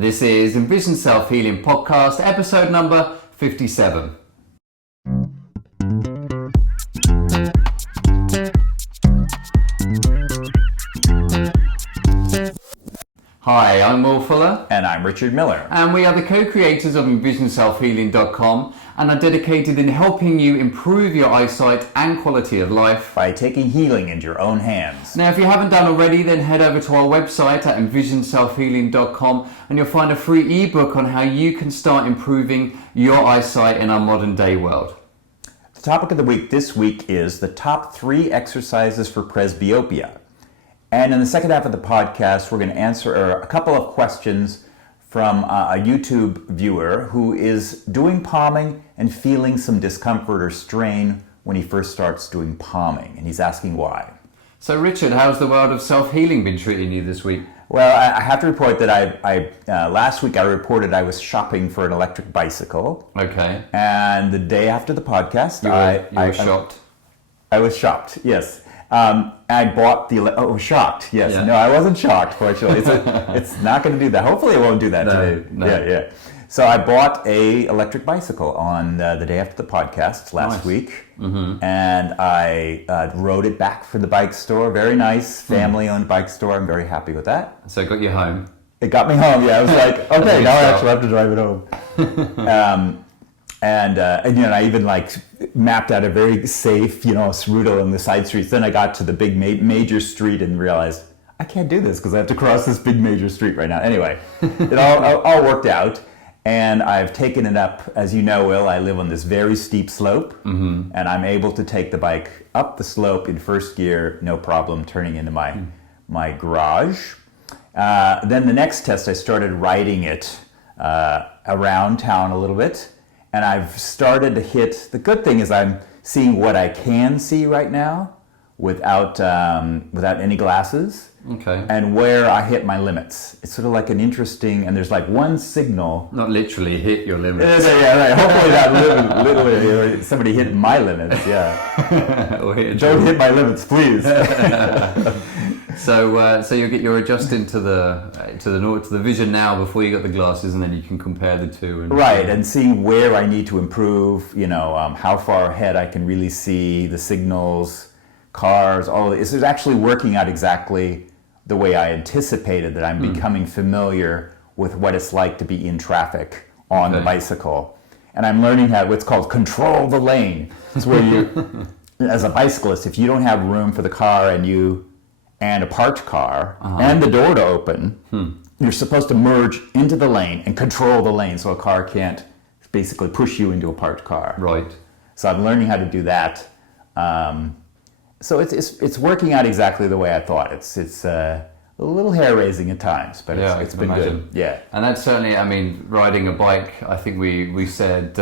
This is Envision Self-Healing Podcast, episode number 57. Hi, I'm Will Fuller. And I'm Richard Miller. And we are the co-creators of EnvisionSelfHealing.com and are dedicated in helping you improve your eyesight and quality of life by taking healing into your own hands. Now, if you haven't done already, then head over to our website at EnvisionSelfHealing.com and you'll find a free ebook on how you can start improving your eyesight in our modern day world. The topic of the week this week is the top 3 exercises for presbyopia. And in the second half of the podcast, we're going to answer a couple of questions from a YouTube viewer who is doing palming and feeling some discomfort or strain when he first starts doing palming. And he's asking why. So Richard, how's the world of self-healing been treating you this week? Well, I have to report that I last week I reported I was shopping for an electric bicycle. Okay. And the day after the podcast, you were shocked. I was shocked, yes. I bought shocked, yes. Yeah. No, I wasn't shocked, fortunately. It's not going to do that. Hopefully it won't do that today. No. Yeah. So I bought a electric bicycle on the day after the podcast last week. Mm-hmm. And I rode it back for the bike store. Very nice, family-owned bike store. I'm very happy with that. So it got you home? It got me home, yeah. I was like, okay, now I actually have to drive it home. And I even mapped out a very safe, route along the side streets. Then I got to the big major street and realized I can't do this because I have to cross this big major street right now. Anyway, it all worked out, and I've taken it up. As you know, Will, I live on this very steep slope, and I'm able to take the bike up the slope in first gear, no problem, turning into my garage. Then the next test, I started riding it around town a little bit. And I've started to hit, the good thing is I'm seeing what I can see right now without any glasses. Okay. And where I hit my limits. It's sort of like an interesting, and there's one signal. Not literally hit your limits. Yeah, right. Hopefully not literally, somebody hit my limits, yeah. Don't hit my limits, please. So you're adjusting to the vision now before you got the glasses, and then you can compare the two. Right, and seeing where I need to improve. How far ahead I can really see the signals, cars, all of this. It's actually working out exactly the way I anticipated. That I'm becoming familiar with what it's like to be in traffic on the bicycle, and I'm learning how what's called control the lane. It's where you, as a bicyclist, if you don't have room for the car and a parked car, and the door to open, you're supposed to merge into the lane and control the lane so a car can't basically push you into a parked car. Right. So I'm learning how to do that. So it's working out exactly the way I thought. It's a little hair-raising at times, but it's been good. Yeah. And that's certainly, riding a bike, I think we said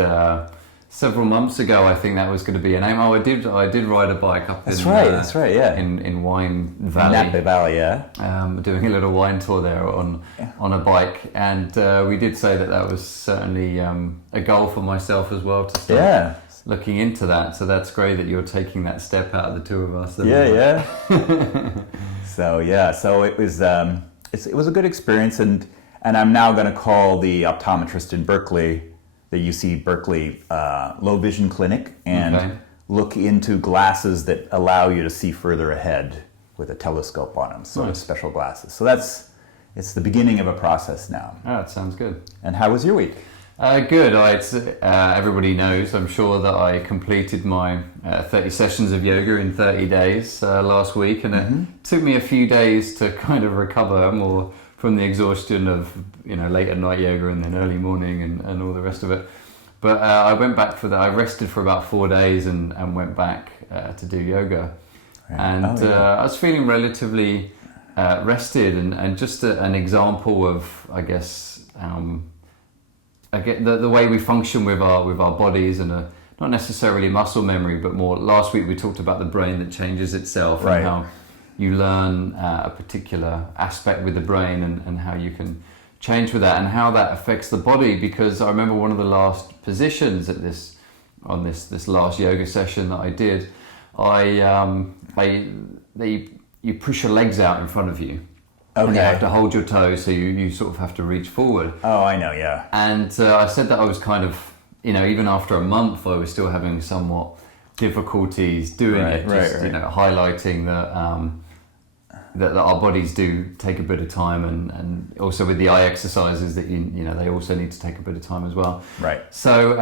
several months ago, I think that was going to be a name. I did ride a bike up that's right, yeah. in Wine Valley. Napa Valley, yeah. Doing a little wine tour there on a bike, and we did say that was certainly a goal for myself as well to start looking into that. So that's great that you're taking that step out of the two of us. Yeah. So it was it was a good experience, and I'm now going to call the optometrist in Berkeley, the UC Berkeley low vision clinic, and look into glasses that allow you to see further ahead with a telescope on them, so special glasses. So it's the beginning of a process now. Oh, that sounds good. And how was your week? Good. Everybody knows, I'm sure, that I completed my 30 sessions of yoga in 30 days last week, and it took me a few days to kind of recover more from the exhaustion of late at night yoga and then early morning and all the rest of it. But I went back for that. I rested for about 4 days and went back to do yoga. Right. And I was feeling relatively rested and just an example of, I guess, I get the way we function with our bodies, and not necessarily muscle memory, but more. Last week we talked about the brain that changes itself, and how you learn a particular aspect with the brain and how you can change with that and how that affects the body. Because I remember one of the last positions at this last yoga session that I did, you push your legs out in front of you. And you have to hold your toes, so you sort of have to reach forward. Oh, I know, yeah. And I said that I was kind of, even after a month, I was still having somewhat difficulties doing it. Highlighting that our bodies do take a bit of time, and also with the eye exercises that they also need to take a bit of time as well. Right. So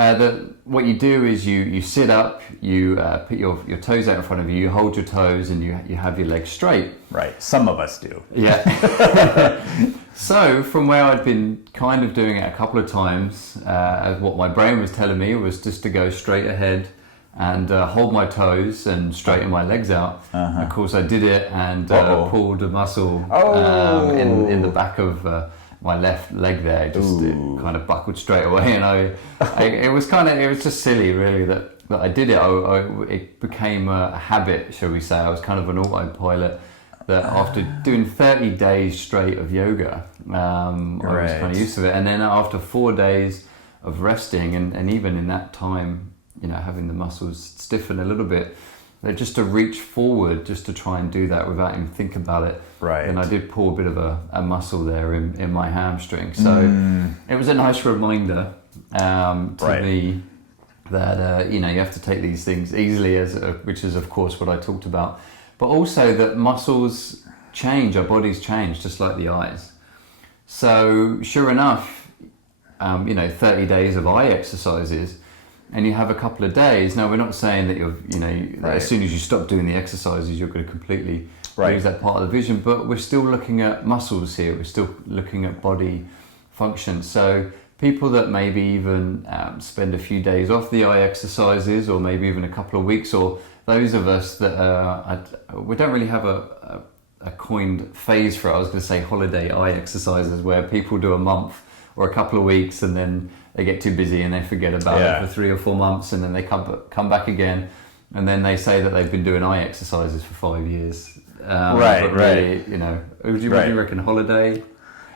what you do is you sit up, you put your toes out in front of you, you hold your toes, and you have your legs straight. Right. Some of us do. Yeah. So from where I'd been kind of doing it a couple of times, what my brain was telling me was just to go straight ahead and hold my toes and straighten my legs out. Of course, I did it and pulled a muscle in the back of my left leg there. It kind of buckled straight away, and it was just silly, really, that I did it. It became a habit, shall we say. I was kind of an autopilot. That after doing 30 days straight of yoga, I was kind of used to it. And then after 4 days of resting, and even in that time, having the muscles stiffen a little bit, just to reach forward, just to try and do that without even thinking about it. Right. And I did pull a bit of a muscle there in my hamstring. So it was a nice reminder to me that, you have to take these things easily, which is, of course, what I talked about. But also that muscles change, our bodies change, just like the eyes. So sure enough, 30 days of eye exercises, and you have a couple of days. Now, we're not saying that as soon as you stop doing the exercises, you're going to completely lose that part of the vision, but we're still looking at muscles here. We're still looking at body function. So people that maybe even spend a few days off the eye exercises, or maybe even a couple of weeks, or those of us that we don't really have a coined phase for it. I was going to say holiday eye exercises, where people do a month or a couple of weeks, and then they get too busy and they forget about it for 3 or 4 months, and then they come back again, and then they say that they've been doing eye exercises for 5 years. But really, would you reckon holiday?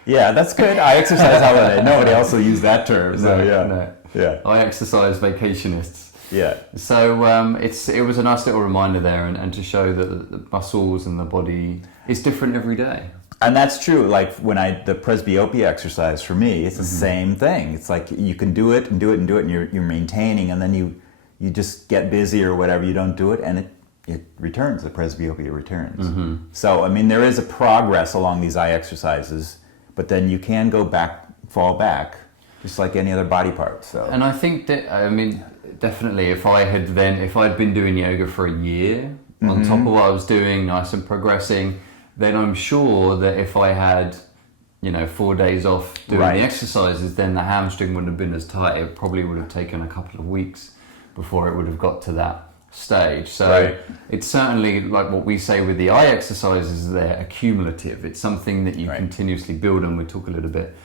Yeah, that's good. Eye exercise holiday. Nobody else will use that term. So No. Eye exercise vacationists. Yeah. So it was a nice little reminder there, and to show that the muscles and the body is different every day. And that's true. Like when the presbyopia exercise for me, it's the same thing. It's like you can do it and do it and do it, and you're maintaining, and then you just get busy or whatever, you don't do it, and it returns. The presbyopia returns. So I mean, there is a progress along these eye exercises, but then you can fall back, just like any other body part. So. And I think that definitely, if I'd been doing yoga for a year on top of what I was doing, nice and progressing, then I'm sure that if I had, 4 days off doing the exercises, then the hamstring wouldn't have been as tight. It probably would have taken a couple of weeks before it would have got to that stage. So it's certainly like what we say with the eye exercises, they're accumulative. It's something that you continuously build, and we'll talk a little bit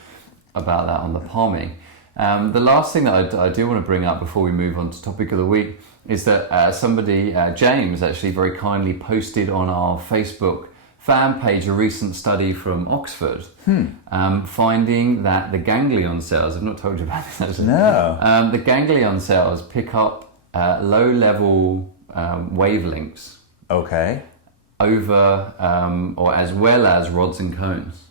about that on the palming. The last thing that I do want to bring up before we move on to topic of the week is that somebody, James, actually very kindly posted on our Facebook fan page a recent study from Oxford, finding that the ganglion cells, I've not told you about this actually, the ganglion cells pick up low-level wavelengths over or as well as rods and cones.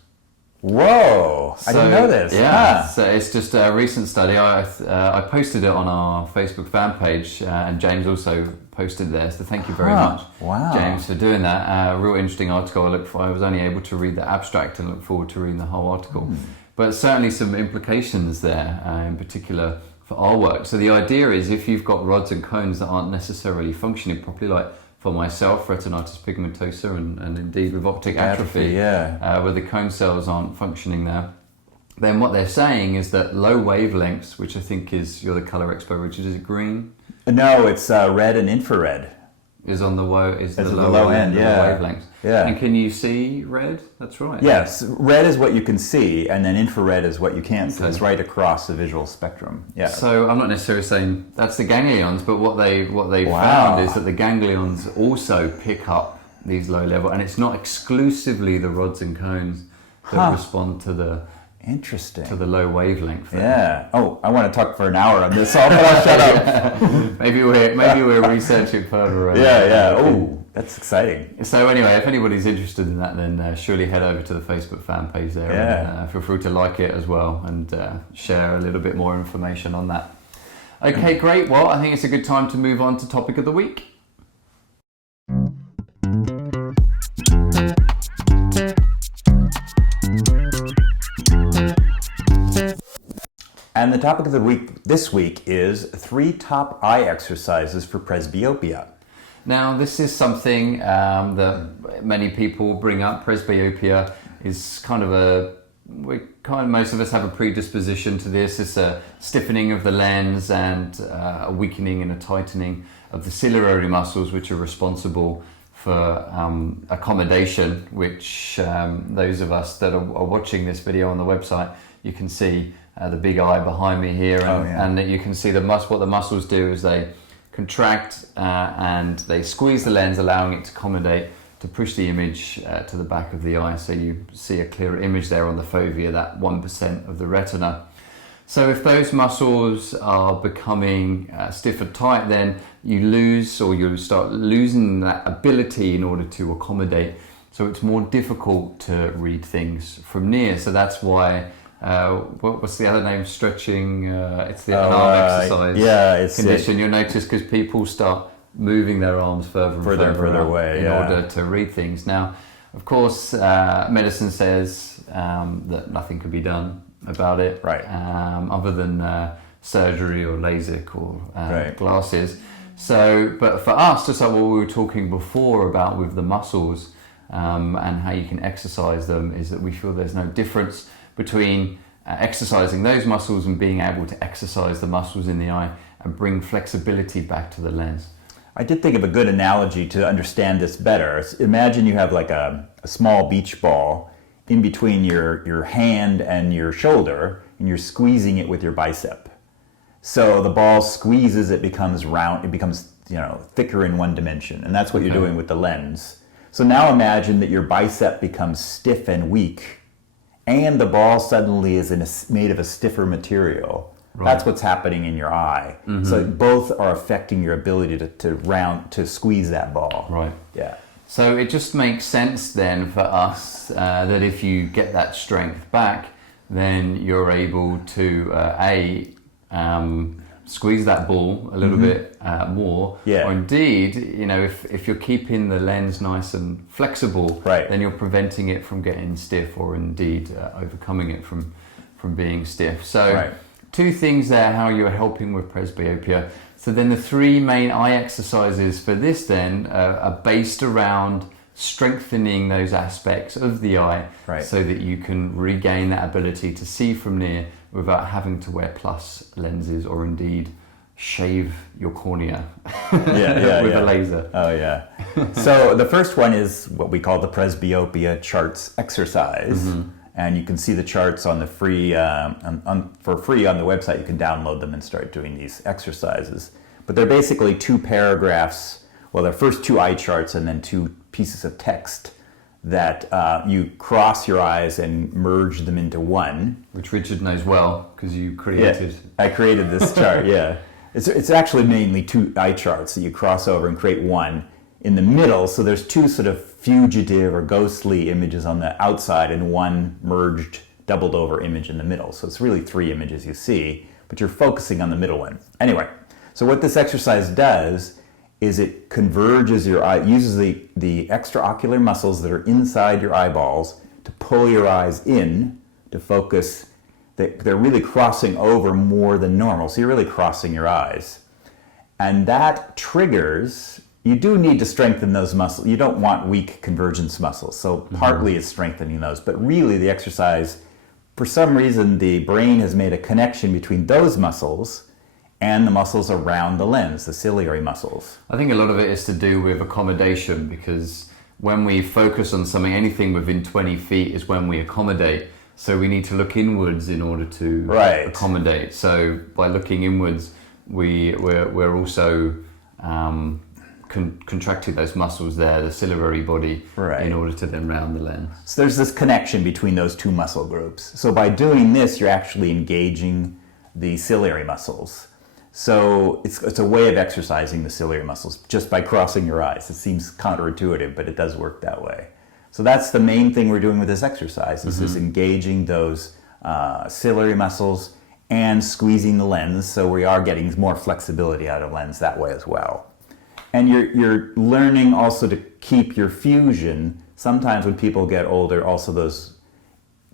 Whoa! I didn't know this. Yeah, so it's just a recent study. I posted it on our Facebook fan page, and James also posted there. So thank you very much, James, for doing that. A real interesting article. I was only able to read the abstract and look forward to reading the whole article. But certainly some implications there, in particular for our work. So the idea is, if you've got rods and cones that aren't necessarily functioning properly, like for myself, retinitis pigmentosa, and indeed with optic atrophy, where the cone cells aren't functioning there, then what they're saying is that low wavelengths, which I think you're the colour expert, Richard, is it green? No, it's red and infrared. Is on the low end, the low end, of the wavelengths. Yeah. And can you see red? That's right. Yes, red is what you can see, and then infrared is what you can't see. It's right across the visual spectrum. Yeah. So I'm not necessarily saying that's the ganglions, but what they found is that the ganglions also pick up these low level, and it's not exclusively the rods and cones that respond to the low wavelength thing. Yeah. Oh, I want to talk for an hour on this, but I'll shut up. Maybe we're researching further. Yeah. Oh, That's exciting. So anyway, if anybody's interested in that, then surely head over to the Facebook fan page there. Yeah. And feel free to like it as well and share a little bit more information on that. Okay, great. Well, I think it's a good time to move on to topic of the week. And the topic of the week this week is 3 top eye exercises for presbyopia. Now, this is something that many people bring up. Presbyopia is most of us have a predisposition to this. It's a stiffening of the lens and a weakening and a tightening of the ciliary muscles, which are responsible for accommodation, which those of us that are watching this video on the website, you can see the big eye behind me here, and that you can see what the muscles do is they contract and they squeeze the lens, allowing it to accommodate, to push the image to the back of the eye, so you see a clearer image there on the fovea, that 1% of the retina. So if those muscles are becoming stiff and tight, then you start losing that ability in order to accommodate. So it's more difficult to read things from near. So that's why what's the other name? Stretching. It's the arm exercise condition. You'll notice because people start moving their arms further and further away in order to read things. Now, of course, medicine says that nothing could be done about it, other than surgery or LASIK or glasses. So, but for us, just like what we were talking before about with the muscles and how you can exercise them, is that we feel there's no difference between exercising those muscles and being able to exercise the muscles in the eye and bring flexibility back to the lens. I did think of a good analogy to understand this better. Imagine you have like a small beach ball in between your hand and your shoulder, and you're squeezing it with your bicep. So the ball squeezes, it becomes round, it becomes thicker in one dimension, and that's what you're doing with the lens. So now imagine that your bicep becomes stiff and weak, and the ball suddenly is made of a stiffer material. Right. That's what's happening in your eye. Mm-hmm. So both are affecting your ability to squeeze that ball. Right. Yeah. So it just makes sense then for us that if you get that strength back, then you're able to squeeze that ball a little bit more. Yeah. Or indeed, if you're keeping the lens nice and flexible, then you're preventing it from getting stiff, or indeed overcoming it from being stiff. So two things there, how you're helping with presbyopia. So then the 3 main eye exercises for this then are based around strengthening those aspects of the eye so that you can regain that ability to see from near without having to wear plus lenses or indeed shave your cornea with a laser. Oh yeah. So the first one is what we call the Presbyopia Charts exercise. Mm-hmm. And you can see the charts on the free for free on the website. You can download them and start doing these exercises. But they're basically 2 paragraphs. Well, they're first 2 eye charts and then 2 pieces of text that you cross your eyes and merge them into one. Which Richard knows well because you created. Yeah, I created this chart. Yeah, it's actually mainly 2 eye charts that you cross over and create one in the middle. So there's 2 sort of fugitive or ghostly images on the outside and 1 merged, doubled over image in the middle. So it's really 3 images you see, but you're focusing on the middle one. Anyway, so what this exercise does is it converges your eye, uses the extraocular muscles that are inside your eyeballs to pull your eyes in to focus. They're really crossing over more than normal. So you're really crossing your eyes. And that triggers, you do need to strengthen those muscles. You don't want weak convergence muscles. So partly it's strengthening those, but really the exercise, for some reason, the brain has made a connection between those muscles and the muscles around the lens, the ciliary muscles. I think a lot of it is to do with accommodation, because when we focus on something, anything within 20 feet is when we accommodate. So we need to look inwards in order to accommodate. So by looking inwards, we're also contracting those muscles there, the ciliary body, in order to then round the lens. So there's this connection between those 2 muscle groups. So by doing this, you're actually engaging the ciliary muscles. So it's a way of exercising the ciliary muscles just by crossing your eyes. It seems counterintuitive, but it does work that way. So that's the main thing we're doing with this exercise, is engaging those ciliary muscles and squeezing the lens, so we are getting more flexibility out of lens that way as well. And you're learning also to keep your fusion. Sometimes when people get older, also those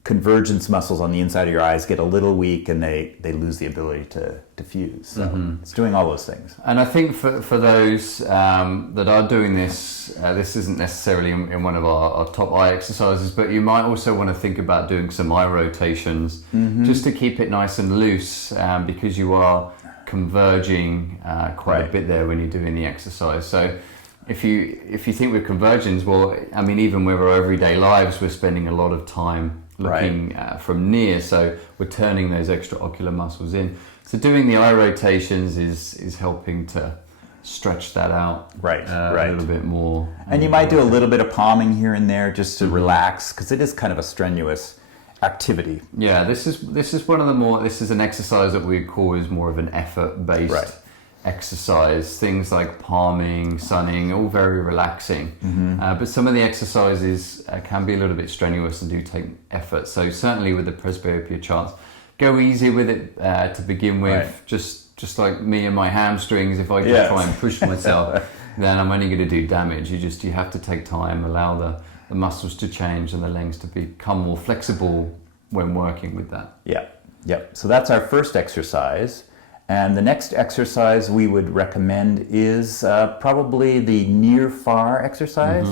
convergence muscles on the inside of your eyes get a little weak and they lose the ability to fuse. So it's doing all those things. And I think for those that are doing this, this isn't necessarily in one of our top eye exercises, but you might also want to think about doing some eye rotations just to keep it nice and loose, because you are converging quite a bit there when you're doing the exercise. So if you think with convergence, well, I mean, even with our everyday lives, we're spending a lot of time looking from near, so we're turning those extraocular muscles in. So doing the eye rotations is helping to stretch that out a little bit more. And you might do a little bit of palming here and there just to relax, because it is kind of a strenuous activity. Yeah, this is one of the more, this is an exercise that we call is more of an effort-based exercise. Things like palming, sunning, all very relaxing. But some of the exercises can be a little bit strenuous and do take effort. So certainly with the presbyopia charts, go easy with it to begin with. Just like me and my hamstrings, if I just try and push myself, then I'm only going to do damage. You have to take time, allow the muscles to change and the lens to become more flexible when working with that. Yep. So that's our first exercise. And the next exercise we would recommend is probably the near-far exercise.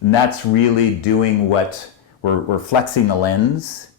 And that's really doing what we're flexing the lens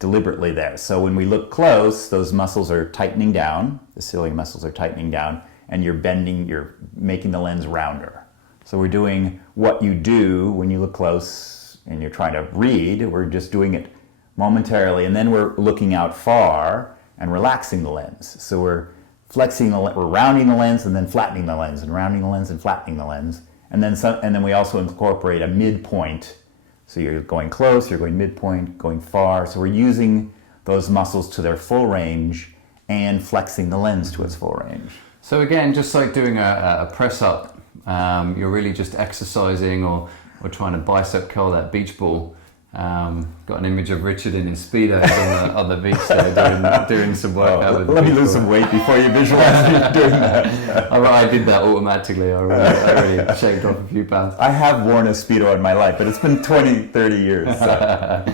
deliberately there. So when we look close, those muscles are tightening down, the ciliary muscles are tightening down, and you're making the lens rounder. So we're doing what you do when you look close and you're trying to read. We're just doing it momentarily, and then we're looking out far and relaxing the lens. So we're flexing we're rounding the lens and then flattening the lens, and rounding the lens and flattening the lens. And then we also incorporate a midpoint. So you're going close, you're going midpoint, going far. So we're using those muscles to their full range and flexing the lens to its full range. So again, just like doing a press up, you're really just exercising or trying to bicep curl that beach ball. Got an image of Richard in his Speedos on the beach there doing some workout. Let me lose some weight before you visualize me doing that. I did that automatically. I really shaved off a few pounds. I have worn a Speedo in my life, but it's been 20, 30 years. So.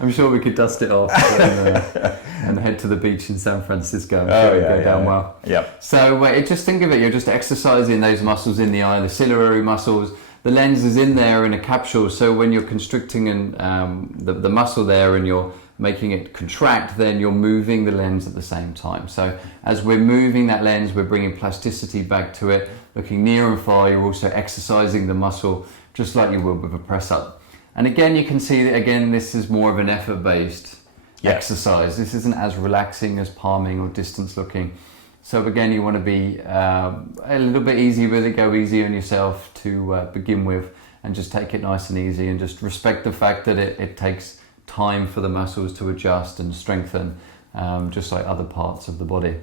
I'm sure we could dust it off and head to the beach in San Francisco. I'm sure it'd go down well. Yep. So just think of it, you're just exercising those muscles in the eye, the ciliary muscles. The lens is in there in a capsule, so when you're constricting the muscle there and you're making it contract, then you're moving the lens at the same time. So as we're moving that lens, we're bringing plasticity back to it. Looking near and far, you're also exercising the muscle just like you would with a press up. And again, you can see that again, this is more of an effort-based exercise. This isn't as relaxing as palming or distance looking. So again, you want to be a little bit easy with it, go easy on yourself to begin with, and just take it nice and easy, and just respect the fact that it takes time for the muscles to adjust and strengthen, just like other parts of the body.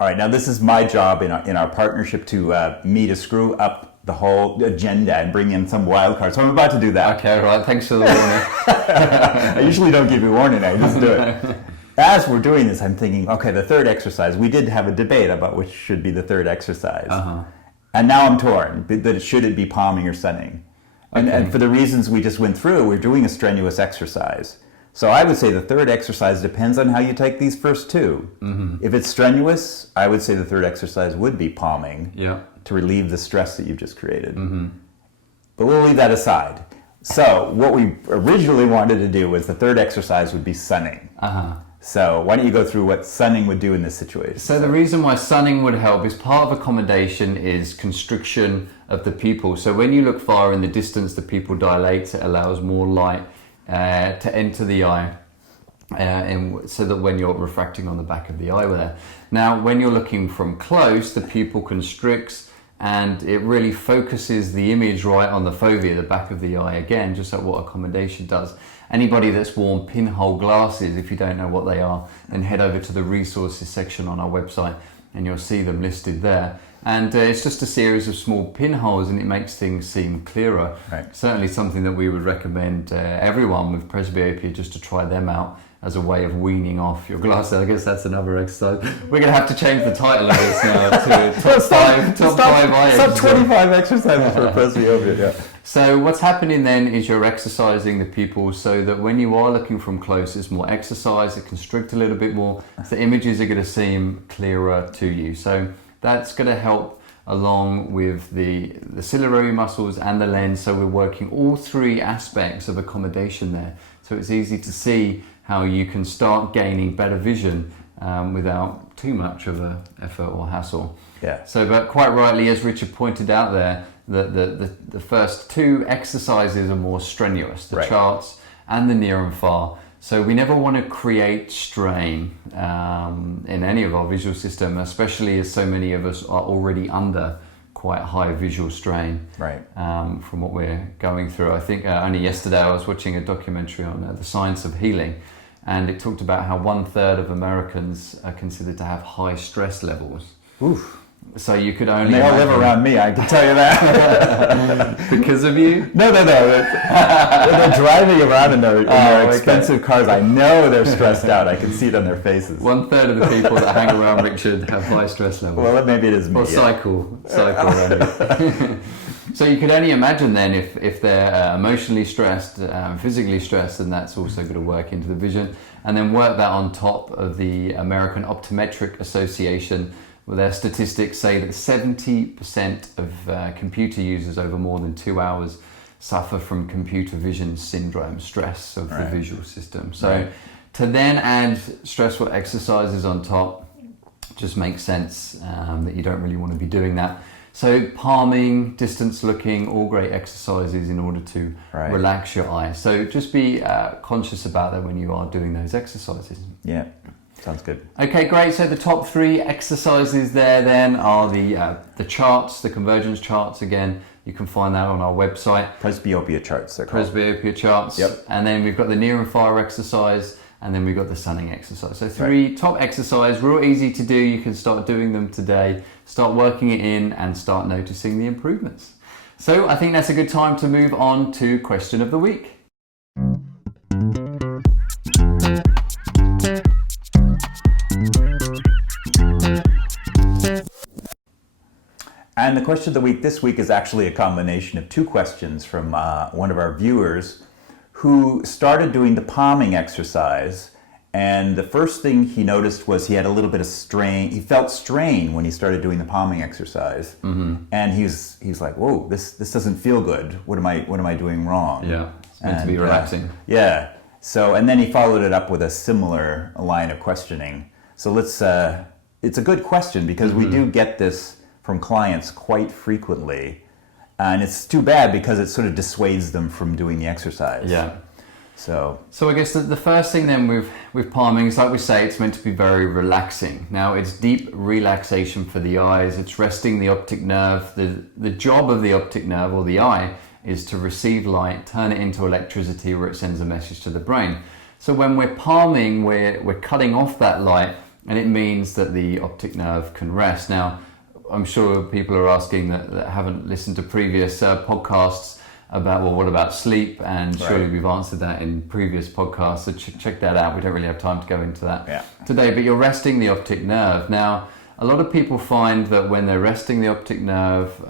All right, now this is my job in our partnership to screw up the whole agenda and bring in some wild cards. So I'm about to do that. Okay, right, thanks for the warning. I usually don't give you warning, I just do it. As we're doing this, I'm thinking, okay, the third exercise, we did have a debate about which should be the third exercise. And now I'm torn, that should it be palming or sunning? And for the reasons we just went through, we're doing a strenuous exercise. So I would say the third exercise depends on how you take these first two. If it's strenuous, I would say the third exercise would be palming to relieve the stress that you've just created. But we'll leave that aside. So what we originally wanted to do was the third exercise would be sunning. So why don't you go through what sunning would do in this situation? So the reason why sunning would help is part of accommodation is constriction of the pupil. So when you look far in the distance, the pupil dilates, it allows more light to enter the eye, and so that when you're refracting on the back of the eye with it. Now when you're looking from close, the pupil constricts and it really focuses the image right on the fovea, the back of the eye, again, just like what accommodation does. Anybody that's worn pinhole glasses, if you don't know what they are, then head over to the resources section on our website and you'll see them listed there. And it's just a series of small pinholes, and it makes things seem clearer. Right. Certainly something that we would recommend everyone with presbyopia just to try them out as a way of weaning off your glasses. I guess that's another exercise. We're going to have to change the title of this now to top five eye exercises. 25 exercises for presbyopia, yeah. So what's happening then is you're exercising the pupils so that when you are looking from close, it's more exercise, it constrict a little bit more, so the images are going to seem clearer to you. So that's going to help along with the ciliary muscles and the lens, so we're working all three aspects of accommodation there. So it's easy to see how you can start gaining better vision without too much of a effort or hassle. Yeah. So, but quite rightly, as Richard pointed out there, the first two exercises are more strenuous, the charts and the near and far. So we never want to create strain in any of our visual system, especially as so many of us are already under quite high visual strain from what we're going through. I think only yesterday I was watching a documentary on the science of healing, and it talked about how 1/3 of Americans are considered to have high stress levels. Oof. So you could only... They all live around me, I can tell you that. Because of you? No. They're driving around in their expensive cars. I know they're stressed out. I can see it on their faces. 1/3 of the people that hang around Richard have high stress levels. Well, maybe it is me. Or cycle. So you could only imagine then if they're emotionally stressed, physically stressed, then that's also going to work into the vision. And then work that on top of the American Optometric Association, where their statistics say that 70% of computer users over more than 2 hours suffer from computer vision syndrome, stress of the visual system. So to then add stressful exercises on top just makes sense that you don't really want to be doing that. So palming, distance looking, all great exercises in order to relax your eyes. So just be conscious about that when you are doing those exercises. Yeah. Sounds good. Okay, great. So the top three exercises there then are the charts, the convergence charts. Again, you can find that on our website. Presbyopia charts, they're called. Presbyopia charts. Yep. And then we've got the near and far exercise, and then we've got the sunning exercise. So three top exercises, real easy to do. You can start doing them today, start working it in, and start noticing the improvements. So I think that's a good time to move on to question of the week. And the question of the week this week is actually a combination of two questions from one of our viewers who started doing the palming exercise. And the first thing he noticed was he had a little bit of strain. He felt strain when he started doing the palming exercise. Mm-hmm. And he's like, whoa, this doesn't feel good. What am I doing wrong? Yeah, it's meant to be relaxing. Yeah. So, and then he followed it up with a similar line of questioning. So it's a good question because we do get this from clients quite frequently, and it's too bad because it sort of dissuades them from doing the exercise. Yeah. So I guess the first thing then with palming is, like we say, it's meant to be very relaxing. Now it's deep relaxation for the eyes. It's resting the optic nerve. The job of the optic nerve or the eye is to receive light, turn it into electricity where it sends a message to the brain. So when we're palming, we're cutting off that light, and it means that the optic nerve can rest. Now, I'm sure people are asking that haven't listened to previous podcasts about, well, what about sleep? And surely we've answered that in previous podcasts, so check that out. We don't really have time to go into that today, but you're resting the optic nerve. Now, a lot of people find that when they're resting the optic nerve,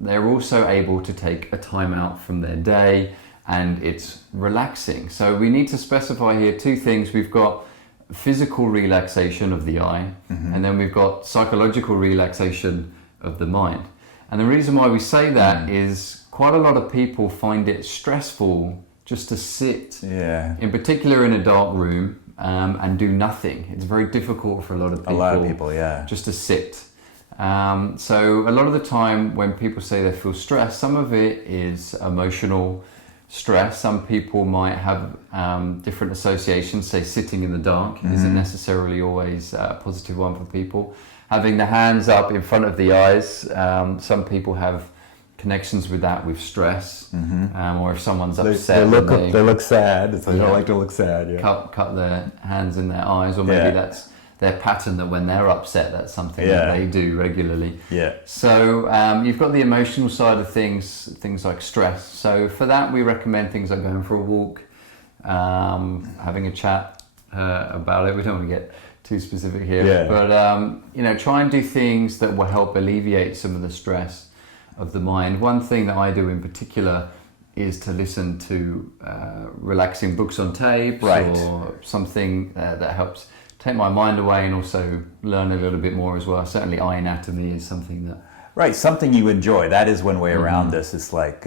they're also able to take a time out from their day, and it's relaxing. So we need to specify here two things. We've got physical relaxation of the eye, and then we've got psychological relaxation of the mind. And the reason why we say that is quite a lot of people find it stressful just to sit, in particular in a dark room, and do nothing. It's very difficult for a lot of people, just to sit. So a lot of the time when people say they feel stressed, some of it is emotional stress. Some people might have different associations, say sitting in the dark isn't necessarily always a positive one for people. Having the hands up in front of the eyes, some people have connections with that with stress, or if someone's upset, they look sad. They don't like to look sad. Cut their hands in their eyes, or maybe their pattern that when they're upset, that's something that they do regularly. Yeah. So you've got the emotional side of things like stress. So for that, we recommend things like going for a walk, having a chat about it. We don't want to get too specific here, but try and do things that will help alleviate some of the stress of the mind. One thing that I do in particular is to listen to relaxing books on tape, or something that helps take my mind away and also learn a little bit more as well. Certainly eye anatomy is something that... Right, something you enjoy. That is one way around this. It's like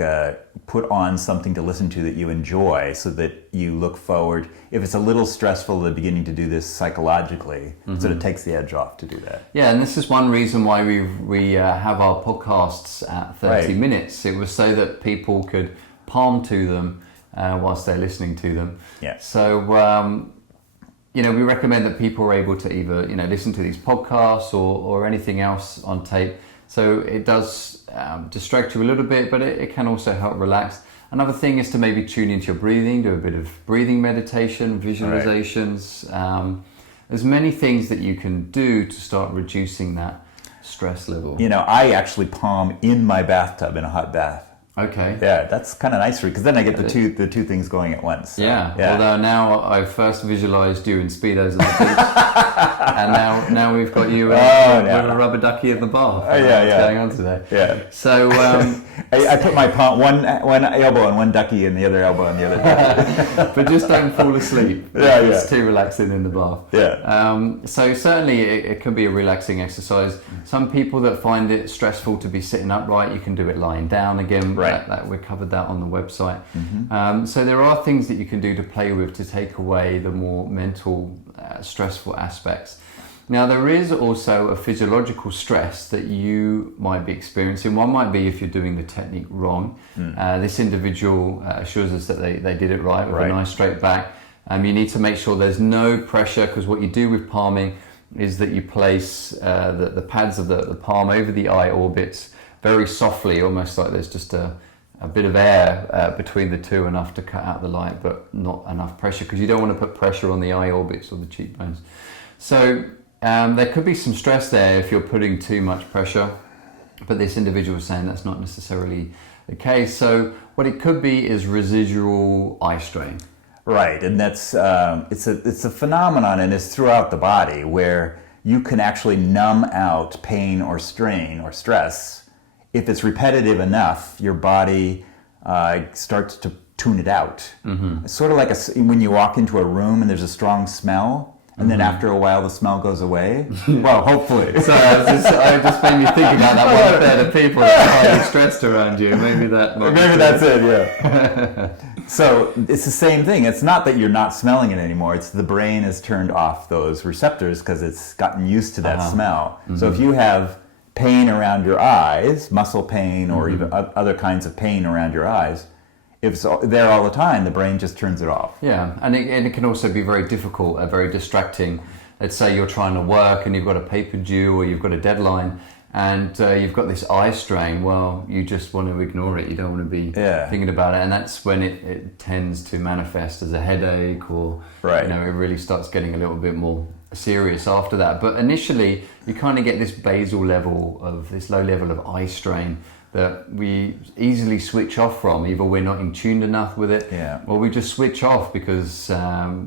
put on something to listen to that you enjoy so that you look forward. If it's a little stressful at the beginning to do this psychologically, so it takes the edge off to do that. Yeah, and this is one reason why we have our podcasts at 30 minutes. It was so that people could palm to them whilst they're listening to them. Yeah. So... we recommend that people are able to either, listen to these podcasts or anything else on tape. So it does distract you a little bit, but it can also help relax. Another thing is to maybe tune into your breathing, do a bit of breathing meditation, visualizations. There's many things that you can do to start reducing that stress level. I actually palm in my bathtub in a hot bath. Okay. Yeah, that's kind of nice for you because then I get the two things going at once. So, Although now I've first visualised you in Speedos at the beach, and now we've got you with a rubber ducky at the bar. What's going on today? Yeah. So I put my palm one elbow on one ducky and the other elbow on the other ducky. But just don't fall asleep. It's too relaxing in the bath. Yeah. So certainly it can be a relaxing exercise. Some people that find it stressful to be sitting upright, you can do it lying down again. That we covered that on the website. So there are things that you can do to play with to take away the more mental stressful aspects. Now there is also a physiological stress that you might be experiencing. One might be if you're doing the technique wrong. This individual assures us that they did it right with a nice straight back. You need to make sure there's no pressure, because what you do with palming is that you place the pads of the palm over the eye orbits very softly, almost like there's just a bit of air between the two, enough to cut out the light, but not enough pressure, because you don't want to put pressure on the eye orbits or the cheekbones. So there could be some stress there if you're putting too much pressure, but this individual is saying that's not necessarily the case. So what it could be is residual eye strain. Right, and that's it's a phenomenon, and it's throughout the body, where you can actually numb out pain or strain or stress. If it's repetitive enough, your body starts to tune it out. It's sort of like when you walk into a room and there's a strong smell, and then after a while the smell goes away. Well, hopefully. So I just made me think about that 1/3 of people that are highly stressed around you. Maybe that's it. Yeah. So it's the same thing. It's not that you're not smelling it anymore. It's the brain has turned off those receptors because it's gotten used to that smell. So if you have pain around your eyes, muscle pain, or even other kinds of pain around your eyes, if it's there all the time, the brain just turns it off. Yeah, and it can also be very difficult, very distracting. Let's say you're trying to work and you've got a paper due or you've got a deadline, and you've got this eye strain. Well, you just want to ignore it. You don't want to be thinking about it, and that's when it tends to manifest as a headache, or it really starts getting a little bit more serious after that. But initially you kind of get this basal level of this low level of eye strain that we easily switch off from. Either we're not in tuned enough with it, or we just switch off because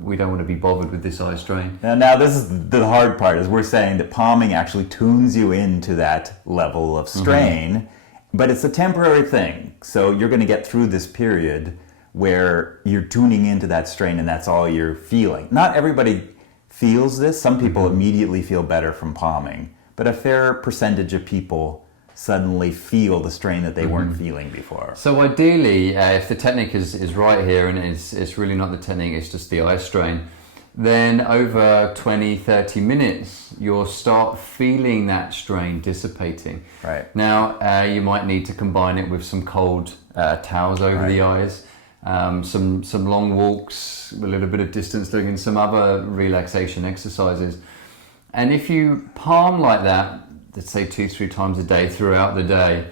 we don't want to be bothered with this eye strain. Now this is the hard part, is we're saying that palming actually tunes you into that level of strain, but it's a temporary thing. So you're going to get through this period where you're tuning into that strain and that's all you're feeling. Not everybody feels this. Some people immediately feel better from palming, but a fair percentage of people suddenly feel the strain that they weren't feeling before. So ideally, if the technique is right here, and it's really not the technique, it's just the eye strain, then over 20-30 minutes you'll start feeling that strain dissipating. Right. Now you might need to combine it with some cold towels over the eyes, some long walks, a little bit of distance looking, some other relaxation exercises. And if you palm like that, let's say 2-3 times a day throughout the day,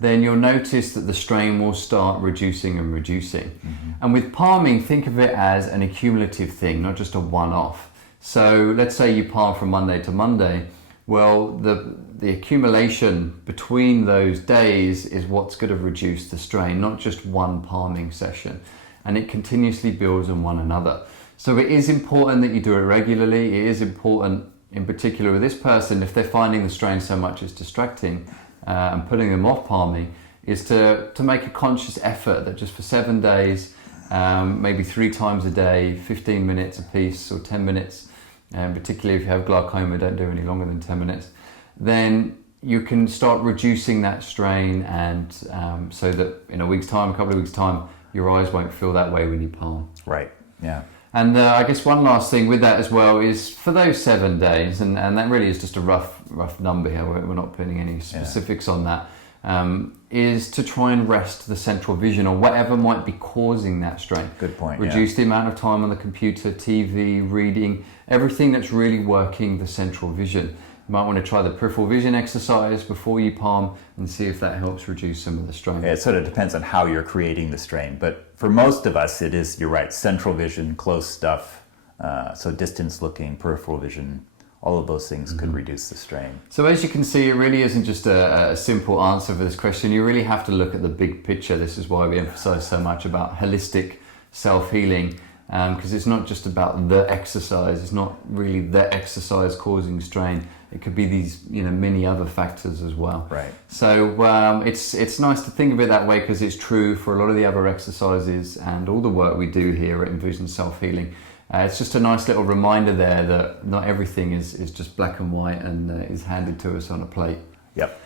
then you'll notice that the strain will start reducing and reducing. And with palming, think of it as an accumulative thing, not just a one-off. So let's say you palm from Monday to Monday. Well, the accumulation between those days is what's going to reduce the strain, not just one palming session. And it continuously builds on one another. So it is important that you do it regularly. It is important, in particular with this person, if they're finding the strain so much it's distracting and putting them off palming, is to make a conscious effort that just for 7 days, maybe 3 times a day, 15 minutes a piece or 10 minutes, and particularly if you have glaucoma, don't do any longer than 10 minutes, then you can start reducing that strain, and so that in a week's time, a couple of weeks' time, your eyes won't feel that way when you palm. Right, yeah. And I guess one last thing with that as well is for those 7 days, and that really is just a rough number here, we're not putting any specifics on that, is to try and rest the central vision or whatever might be causing that strain. Good point. Reduce the amount of time on the computer, TV, reading, everything that's really working the central vision. You might want to try the peripheral vision exercise before you palm and see if that helps reduce some of the strain. Yeah, it sort of depends on how you're creating the strain, but for most of us it is, you're right, central vision, close stuff, so distance looking, peripheral vision, all of those things could reduce the strain. So as you can see, it really isn't just a simple answer for this question. You really have to look at the big picture. This is why we emphasize so much about holistic self-healing, because it's not just about the exercise. It's not really the exercise causing strain. It could be these, many other factors as well. Right. So it's nice to think of it that way, because it's true for a lot of the other exercises and all the work we do here at Envision Self-Healing. It's just a nice little reminder there that not everything is just black and white and is handed to us on a plate. Yep.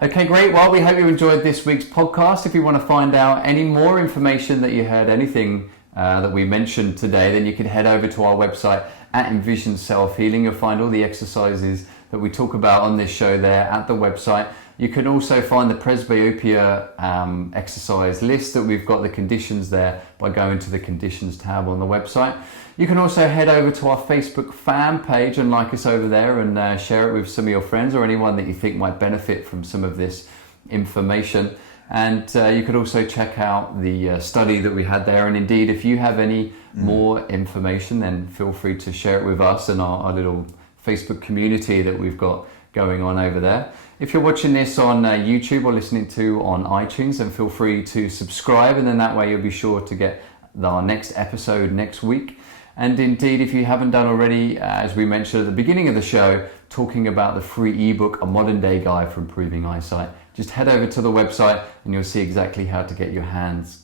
Okay, great. Well, we hope you enjoyed this week's podcast. If you want to find out any more information that you heard, anything that we mentioned today, then you can head over to our website at Envision Self-Healing. You'll find all the exercises that we talk about on this show there at the website. You can also find the presbyopia exercise list that we've got the conditions there by going to the conditions tab on the website. You can also head over to our Facebook fan page and like us over there and share it with some of your friends or anyone that you think might benefit from some of this information. And you could also check out the study that we had there. And indeed, if you have any more information, then feel free to share it with us and our little Facebook community that we've got going on over there. If you're watching this on YouTube or listening to on iTunes, then feel free to subscribe, and then that way you'll be sure to get our next episode next week. And indeed, if you haven't done already, as we mentioned at the beginning of the show, talking about the free ebook, A Modern Day Guide for Improving Eyesight, just head over to the website and you'll see exactly how to get your hands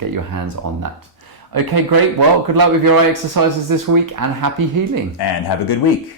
on that. Okay, great. Well, good luck with your eye exercises this week and happy healing. And have a good week.